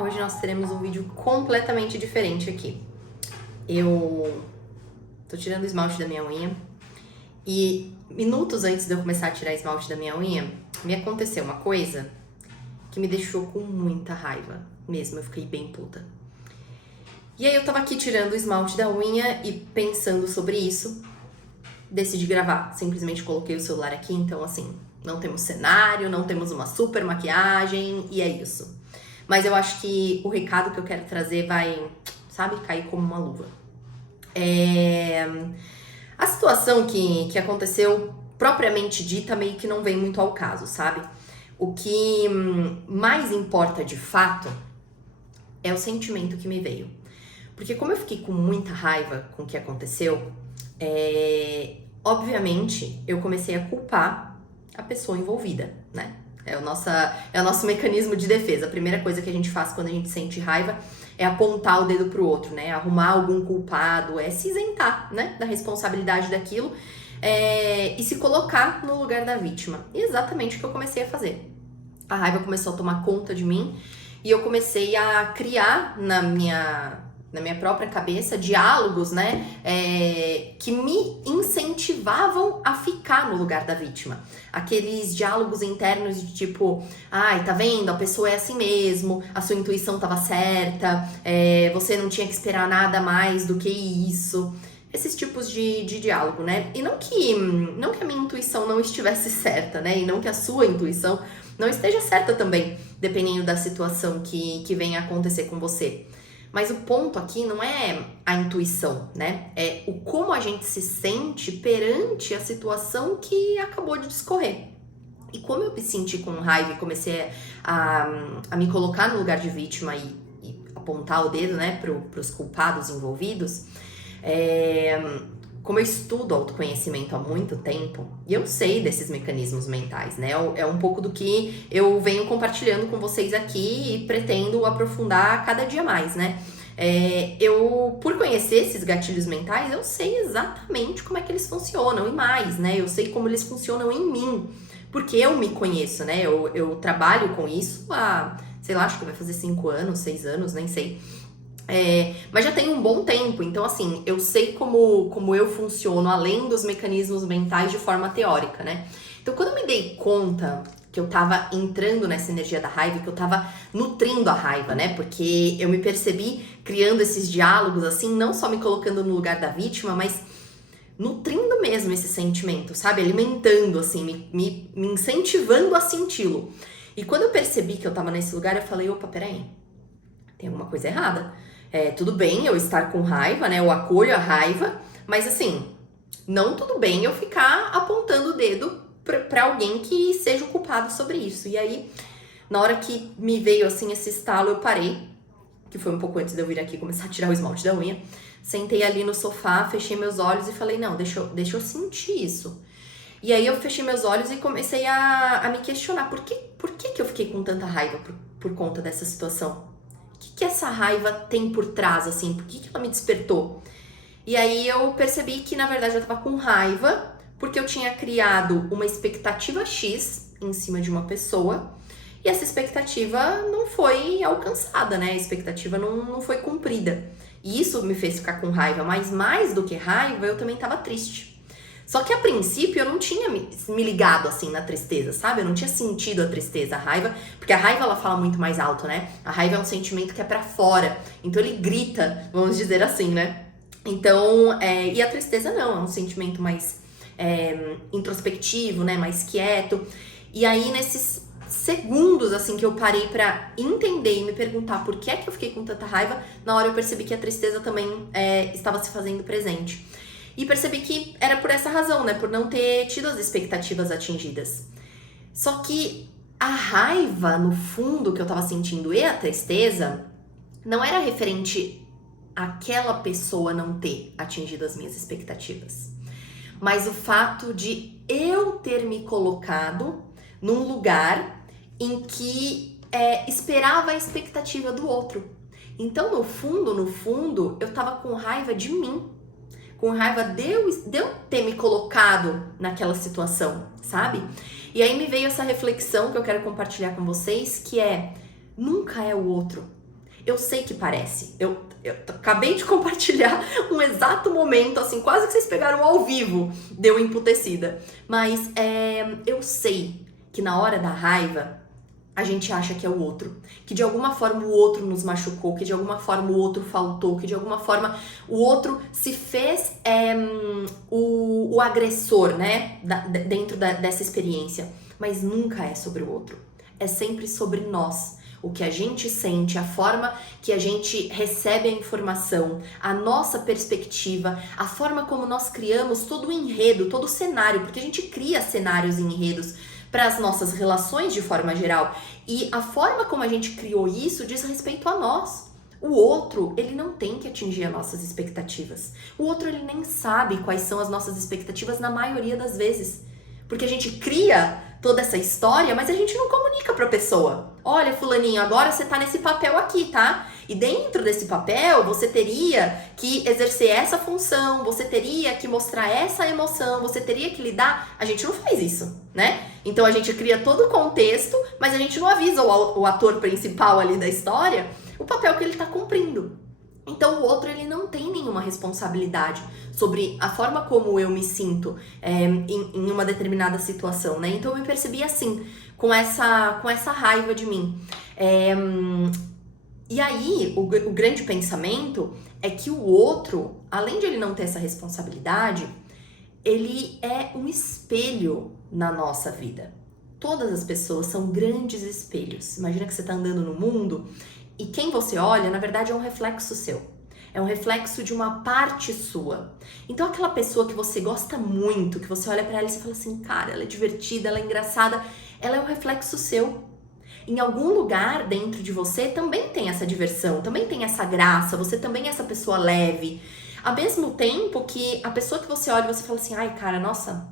Hoje nós teremos um vídeo completamente diferente aqui. Eu tô tirando o esmalte da minha unha e minutos antes de eu começar a tirar esmalte da minha unha, me aconteceu uma coisa que me deixou com muita raiva mesmo, eu fiquei bem puta. E aí eu tava aqui tirando o esmalte da unha e pensando sobre isso, decidi gravar, simplesmente coloquei o celular aqui, então assim, não temos cenário, não temos uma super maquiagem e é isso. Mas eu acho que o recado que eu quero trazer vai, sabe, cair como uma luva. A situação que aconteceu, propriamente dita, meio que não vem muito ao caso, sabe? O que mais importa de fato é o sentimento que me veio. Porque como eu fiquei com muita raiva com o que aconteceu, obviamente eu comecei a culpar a pessoa envolvida, né? É o nosso mecanismo de defesa. A primeira coisa que a gente faz quando a gente sente raiva é apontar o dedo pro outro, né? Arrumar algum culpado, se isentar, né, da responsabilidade daquilo e se colocar no lugar da vítima. E exatamente o que eu comecei a fazer. A raiva começou a tomar conta de mim e eu comecei a criar na minha própria cabeça diálogos, né, que me incentivavam a ficar no lugar da vítima. Aqueles diálogos internos de tipo, ai, tá vendo? A pessoa é assim mesmo, a sua intuição tava certa, você não tinha que esperar nada mais do que isso. Esses tipos de diálogo, né? E não que a minha intuição não estivesse certa, né? E não que a sua intuição não esteja certa também, dependendo da situação que venha a acontecer com você. Mas o ponto aqui não é a intuição, né? É o como a gente se sente perante a situação que acabou de discorrer. E como eu me senti com raiva e comecei a me colocar no lugar de vítima e apontar o dedo, né, pros culpados envolvidos, como eu estudo autoconhecimento há muito tempo, e eu sei desses mecanismos mentais, né? É um pouco do que eu venho compartilhando com vocês aqui e pretendo aprofundar cada dia mais, né? Por conhecer esses gatilhos mentais, eu sei exatamente como é que eles funcionam e mais, né? Eu sei como eles funcionam em mim, porque eu me conheço, né? Eu trabalho com isso há, sei lá, acho que vai fazer 5 anos, 6 anos, nem sei. Mas já tem um bom tempo, então assim, eu sei como eu funciono além dos mecanismos mentais de forma teórica, né? Então quando eu me dei conta que eu tava entrando nessa energia da raiva, que eu tava nutrindo a raiva, né? Porque eu me percebi criando esses diálogos assim, não só me colocando no lugar da vítima, mas nutrindo mesmo esse sentimento, sabe? Alimentando, assim, me incentivando a senti-lo. E quando eu percebi que eu tava nesse lugar, eu falei, opa, peraí, tem alguma coisa errada. Tudo bem eu estar com raiva, né? Eu acolho a raiva, mas assim, não tudo bem eu ficar apontando o dedo pra alguém que seja o culpado sobre isso. E aí, na hora que me veio assim esse estalo, eu parei, que foi um pouco antes de eu vir aqui começar a tirar o esmalte da unha. Sentei ali no sofá, fechei meus olhos e falei, não, deixa eu sentir isso. E aí eu fechei meus olhos e comecei a me questionar, por que eu fiquei com tanta raiva por conta dessa situação? O que essa raiva tem por trás, assim? Por que ela me despertou? E aí eu percebi que, na verdade, eu tava com raiva porque eu tinha criado uma expectativa X em cima de uma pessoa e essa expectativa não foi alcançada, né? A expectativa não foi cumprida. E isso me fez ficar com raiva, mas mais do que raiva, eu também tava triste. Só que a princípio eu não tinha me ligado assim na tristeza, sabe? Eu não tinha sentido a tristeza, a raiva, porque a raiva ela fala muito mais alto, né? A raiva é um sentimento que é pra fora, então ele grita, vamos dizer assim, né? Então, e a tristeza não, é um sentimento mais introspectivo, né? Mais quieto. E aí nesses segundos assim que eu parei pra entender e me perguntar por que é que eu fiquei com tanta raiva, na hora eu percebi que a tristeza também estava se fazendo presente. E percebi que era por essa razão, né? Por não ter tido as expectativas atingidas. Só que a raiva, no fundo, que eu tava sentindo e a tristeza, não era referente àquela pessoa não ter atingido as minhas expectativas. Mas o fato de eu ter me colocado num lugar em que esperava a expectativa do outro. Então, no fundo, eu tava com raiva de mim. Com raiva de eu ter me colocado naquela situação, sabe? E aí me veio essa reflexão que eu quero compartilhar com vocês, que nunca é o outro. Eu sei que parece. Eu acabei de compartilhar um exato momento, assim, quase que vocês pegaram ao vivo, deu emputecida. Mas eu sei que na hora da raiva, a gente acha que é o outro. Que de alguma forma o outro nos machucou, que de alguma forma o outro faltou, que de alguma forma o outro se fez o agressor, né? Dentro dessa experiência. Mas nunca é sobre o outro. É sempre sobre nós. O que a gente sente, a forma que a gente recebe a informação, a nossa perspectiva, a forma como nós criamos todo o enredo, todo o cenário, porque a gente cria cenários e enredos para as nossas relações de forma geral. E a forma como a gente criou isso diz respeito a nós. O outro, ele não tem que atingir as nossas expectativas. O outro, ele nem sabe quais são as nossas expectativas na maioria das vezes. Porque a gente cria toda essa história, mas a gente não comunica pra pessoa. Olha, fulaninho, agora você tá nesse papel aqui, tá? E dentro desse papel, você teria que exercer essa função, você teria que mostrar essa emoção, você teria que lidar. A gente não faz isso, né? Então a gente cria todo o contexto, mas a gente não avisa o ator principal ali da história o papel que ele tá cumprindo. Então o outro, ele não tem nenhuma responsabilidade sobre a forma como eu me sinto em uma determinada situação, né? Então eu me percebi assim, com essa raiva de mim. E aí, o grande pensamento é que o outro, além de ele não ter essa responsabilidade, ele é um espelho na nossa vida. Todas as pessoas são grandes espelhos. Imagina que você está andando no mundo e quem você olha, na verdade, é um reflexo seu. É um reflexo de uma parte sua. Então, aquela pessoa que você gosta muito, que você olha pra ela e você fala assim, cara, ela é divertida, ela é engraçada, ela é um reflexo seu. Em algum lugar dentro de você também tem essa diversão, também tem essa graça, você também é essa pessoa leve. Ao mesmo tempo que a pessoa que você olha e você fala assim, ai, cara, nossa,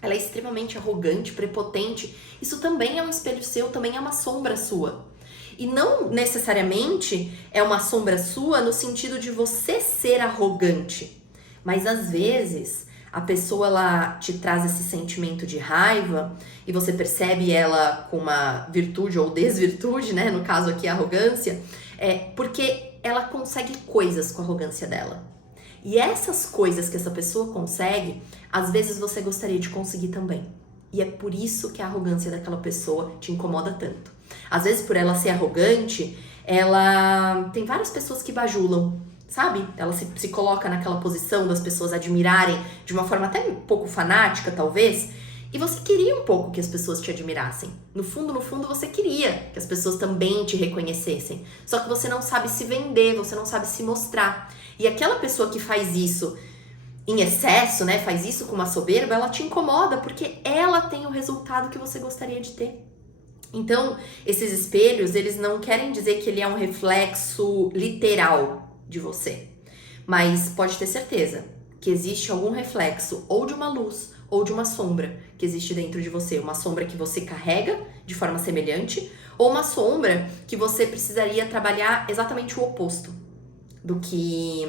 ela é extremamente arrogante, prepotente. Isso também é um espelho seu, também é uma sombra sua. E não necessariamente é uma sombra sua no sentido de você ser arrogante. Mas às vezes a pessoa ela te traz esse sentimento de raiva e você percebe ela com uma virtude ou desvirtude, né? No caso aqui a arrogância, porque ela consegue coisas com a arrogância dela. E essas coisas que essa pessoa consegue, às vezes você gostaria de conseguir também. E é por isso que a arrogância daquela pessoa te incomoda tanto. Às vezes, por ela ser arrogante, ela tem várias pessoas que bajulam, sabe? Ela se coloca naquela posição das pessoas admirarem de uma forma até um pouco fanática, talvez. E você queria um pouco que as pessoas te admirassem. No fundo, você queria que as pessoas também te reconhecessem. Só que você não sabe se vender, você não sabe se mostrar. E aquela pessoa que faz isso em excesso, né? Faz isso com uma soberba, ela te incomoda porque ela tem o resultado que você gostaria de ter. Então, esses espelhos, eles não querem dizer que ele é um reflexo literal de você. Mas pode ter certeza que existe algum reflexo ou de uma luz ou de uma sombra que existe dentro de você. Uma sombra que você carrega de forma semelhante ou uma sombra que você precisaria trabalhar exatamente o oposto do que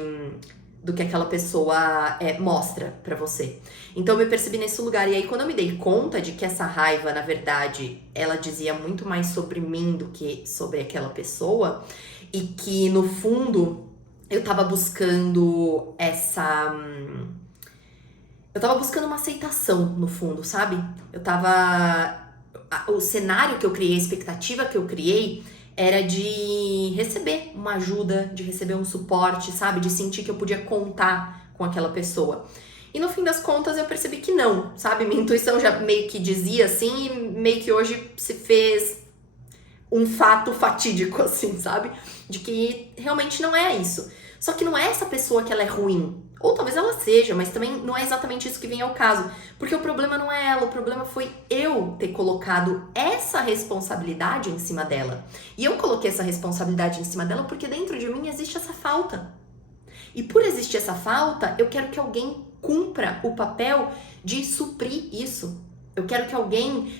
aquela pessoa mostra pra você. Então eu me percebi nesse lugar. E aí quando eu me dei conta de que essa raiva, na verdade, ela dizia muito mais sobre mim do que sobre aquela pessoa, e que no fundo eu tava buscando uma aceitação, no fundo, sabe? O cenário que eu criei, a expectativa que eu criei era de receber uma ajuda, de receber um suporte, sabe? De sentir que eu podia contar com aquela pessoa. E no fim das contas eu percebi que não, sabe? Minha intuição já meio que dizia assim e meio que hoje se fez um fato fatídico, assim, sabe? De que realmente não é isso. Só que não é essa pessoa que ela é ruim. Ou talvez ela seja, mas também não é exatamente isso que vem ao caso. Porque o problema não é ela, o problema foi eu ter colocado essa responsabilidade em cima dela. E eu coloquei essa responsabilidade em cima dela porque dentro de mim existe essa falta. E por existir essa falta, eu quero que alguém cumpra o papel de suprir isso. Eu quero que alguém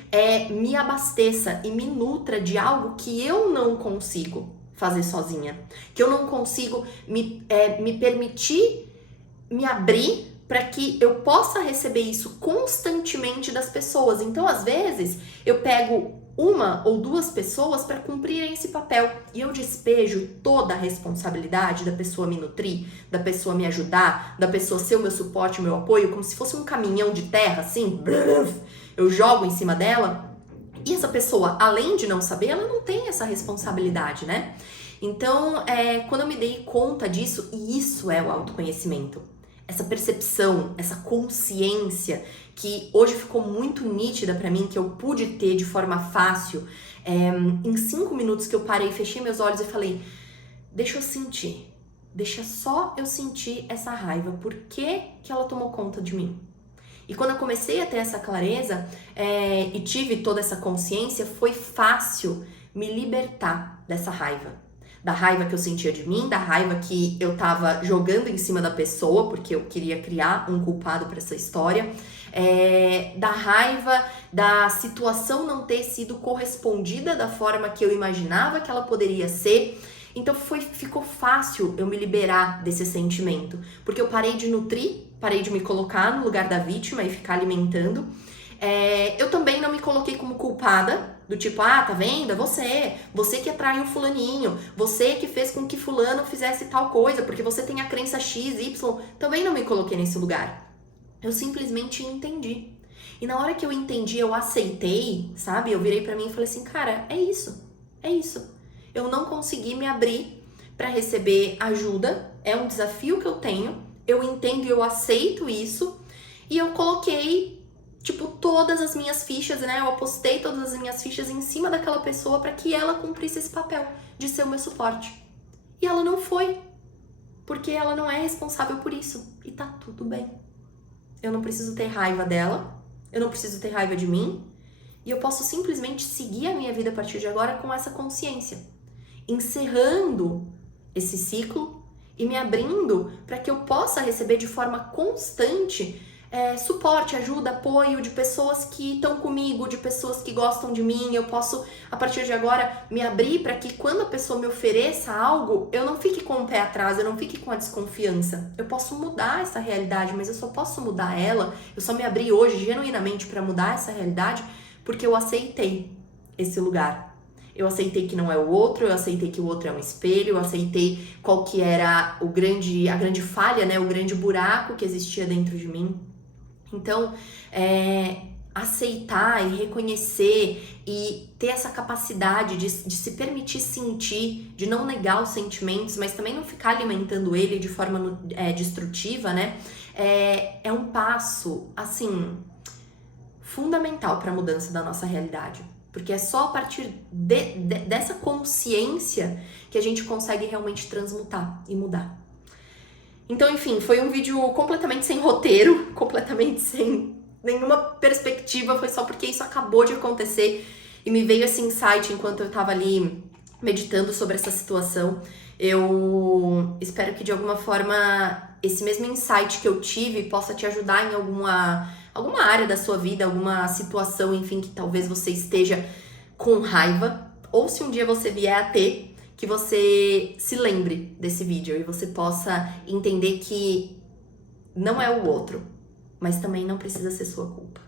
me abasteça e me nutra de algo que eu não consigo fazer sozinha. Que eu não consigo me permitir me abrir para que eu possa receber isso constantemente das pessoas. Então, às vezes, eu pego uma ou duas pessoas para cumprirem esse papel. E eu despejo toda a responsabilidade da pessoa me nutrir, da pessoa me ajudar, da pessoa ser o meu suporte, o meu apoio, como se fosse um caminhão de terra, assim, eu jogo em cima dela. E essa pessoa, além de não saber, ela não tem essa responsabilidade, né? Então, quando eu me dei conta disso, e isso é o autoconhecimento, essa percepção, essa consciência que hoje ficou muito nítida pra mim, que eu pude ter de forma fácil, em 5 minutos que eu parei, fechei meus olhos e falei, deixa eu sentir, deixa só eu sentir essa raiva, por que que ela tomou conta de mim? E quando eu comecei a ter essa clareza e tive toda essa consciência, foi fácil me libertar dessa raiva. Da raiva que eu sentia de mim, da raiva que eu tava jogando em cima da pessoa, porque eu queria criar um culpado para essa história, da raiva da situação não ter sido correspondida da forma que eu imaginava que ela poderia ser. Então ficou fácil eu me liberar desse sentimento, porque eu parei de nutrir, parei de me colocar no lugar da vítima e ficar alimentando. Eu também não me coloquei como culpada, do tipo, tá vendo? É você que atraiu fulaninho, você que fez com que fulano fizesse tal coisa, porque você tem a crença X, Y. Também não me coloquei nesse lugar. Eu simplesmente entendi. E na hora que eu entendi, eu aceitei, sabe? Eu virei pra mim e falei assim, cara, é isso. Eu não consegui me abrir para receber ajuda, é um desafio que eu tenho, eu entendo e eu aceito isso, e eu coloquei, todas as minhas fichas, né? Eu apostei todas as minhas fichas em cima daquela pessoa para que ela cumprisse esse papel de ser o meu suporte. E ela não foi, porque ela não é responsável por isso, e tá tudo bem. Eu não preciso ter raiva dela, eu não preciso ter raiva de mim, e eu posso simplesmente seguir a minha vida a partir de agora com essa consciência, encerrando esse ciclo e me abrindo para que eu possa receber de forma constante suporte, ajuda, apoio de pessoas que estão comigo, de pessoas que gostam de mim. Eu posso, a partir de agora, me abrir para que quando a pessoa me ofereça algo, eu não fique com o pé atrás, eu não fique com a desconfiança. Eu posso mudar essa realidade, mas eu só posso mudar ela, eu só me abri hoje genuinamente para mudar essa realidade porque eu aceitei esse lugar. Eu aceitei que não é o outro, eu aceitei que o outro é um espelho, eu aceitei qual que era a grande falha, né? O grande buraco que existia dentro de mim. Então, aceitar e reconhecer e ter essa capacidade de se permitir sentir, de não negar os sentimentos, mas também não ficar alimentando ele de forma destrutiva, né? É um passo, assim, fundamental para a mudança da nossa realidade. Porque é só a partir dessa consciência que a gente consegue realmente transmutar e mudar. Então, enfim, foi um vídeo completamente sem roteiro, completamente sem nenhuma perspectiva, foi só porque isso acabou de acontecer e me veio esse insight enquanto eu tava ali meditando sobre essa situação. Eu espero que de alguma forma esse mesmo insight que eu tive possa te ajudar em alguma área da sua vida, alguma situação, enfim, que talvez você esteja com raiva, ou se um dia você vier a ter, que você se lembre desse vídeo e você possa entender que não é o outro, mas também não precisa ser sua culpa.